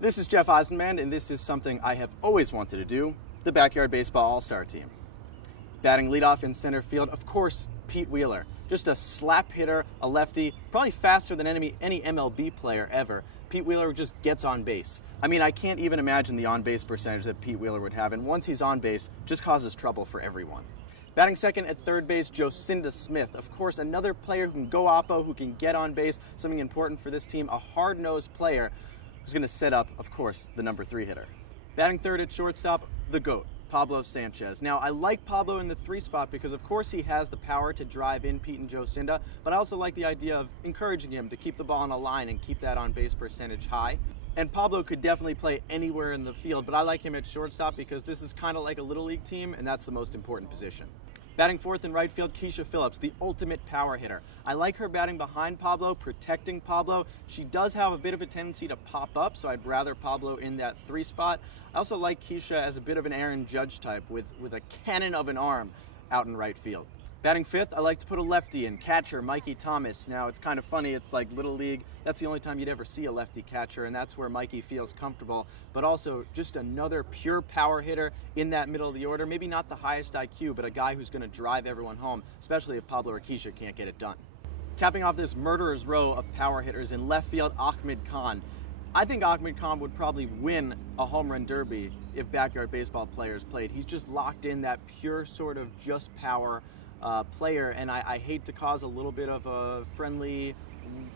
This is Jeff Eisenband, and this is something I have always wanted to do, the Backyard Baseball All-Star Team. Batting leadoff in center field, of course, Pete Wheeler. Just a slap hitter, a lefty, probably faster than any MLB player ever. Pete Wheeler just gets on base. I mean, I can't even imagine the on-base percentage that Pete Wheeler would have, and once he's on base, just causes trouble for everyone. Batting second at third base, JOCINDA Smith. Of course, another player who can go oppo, who can get on base, something important for this team, a hard-nosed player who's going to set up, of course, the number 3 hitter. Batting third at shortstop, the GOAT, Pablo Sanchez. Now, I like Pablo in the 3 spot because, of course, he has the power to drive in Pete and JOCINDA, but I also like the idea of encouraging him to keep the ball on a line and keep that on-base percentage high. And Pablo could definitely play anywhere in the field, but I like him at shortstop because this is kind of like a Little League team, and that's the most important position. Batting fourth in right field, Kiesha Phillips, the ultimate power hitter. I like her batting behind Pablo, protecting Pablo. She does have a bit of a tendency to pop up, so I'd rather Pablo in that 3 spot. I also like Kiesha as a bit of an Aaron Judge type with a cannon of an arm out in right field. Batting fifth, I like to put a lefty in, catcher MIKEY Thomas. Now, it's kind of funny, it's like Little League. That's the only time you'd ever see a lefty catcher, and that's where MIKEY feels comfortable. But also, just another pure power hitter in that middle of the order. Maybe not the highest IQ, but a guy who's going to drive everyone home, especially if Pablo or Kiesha can't get it done. Capping off this murderer's row of power hitters in left field, ACHMED Khan. I think ACHMED Khan would probably win a home run derby if backyard baseball players played. He's just locked in that pure sort of just power player, and I hate to cause a little bit of a friendly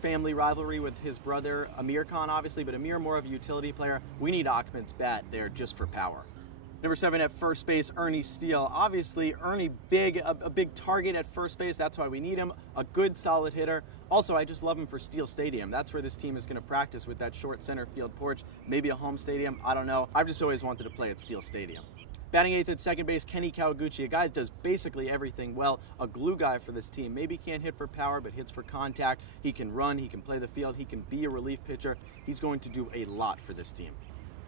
family rivalry with his brother Amir Khan, obviously, but Amir more of a utility player. We need ACHMED's bat there just for power. Number 7 at first base, ERNIE STEELE. Obviously, ERNIE a big target at first base. That's why we need him. A good, solid hitter. Also, I just love him for STEELE Stadium. That's where this team is going to practice with that short center field porch. Maybe a home stadium. I don't know. I've just always wanted to play at STEELE Stadium. Batting 8th at second base, Kawaguchi, a guy that does basically everything well, a glue guy for this team. Maybe can't hit for power, but hits for contact. He can run, he can play the field, he can be a relief pitcher. He's going to do a lot for this team.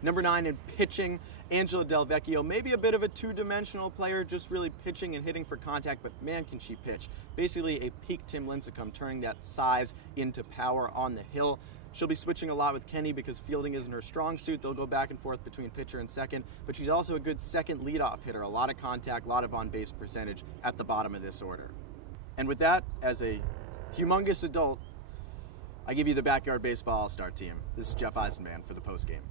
Number 9 in pitching, DELVECCHIO, maybe a bit of a two-dimensional player, just really pitching and hitting for contact, but man, can she pitch. Basically a peak Tim Lincecum, turning that size into power on the hill. She'll be switching a lot with Kenny because fielding isn't her strong suit. They'll go back and forth between pitcher and second, but she's also a good second leadoff hitter. A lot of contact, a lot of on-base percentage at the bottom of this order. And with that, as a humongous adult, I give you the Backyard Baseball All-Star Team. This is Jeff Eisenband for the postgame.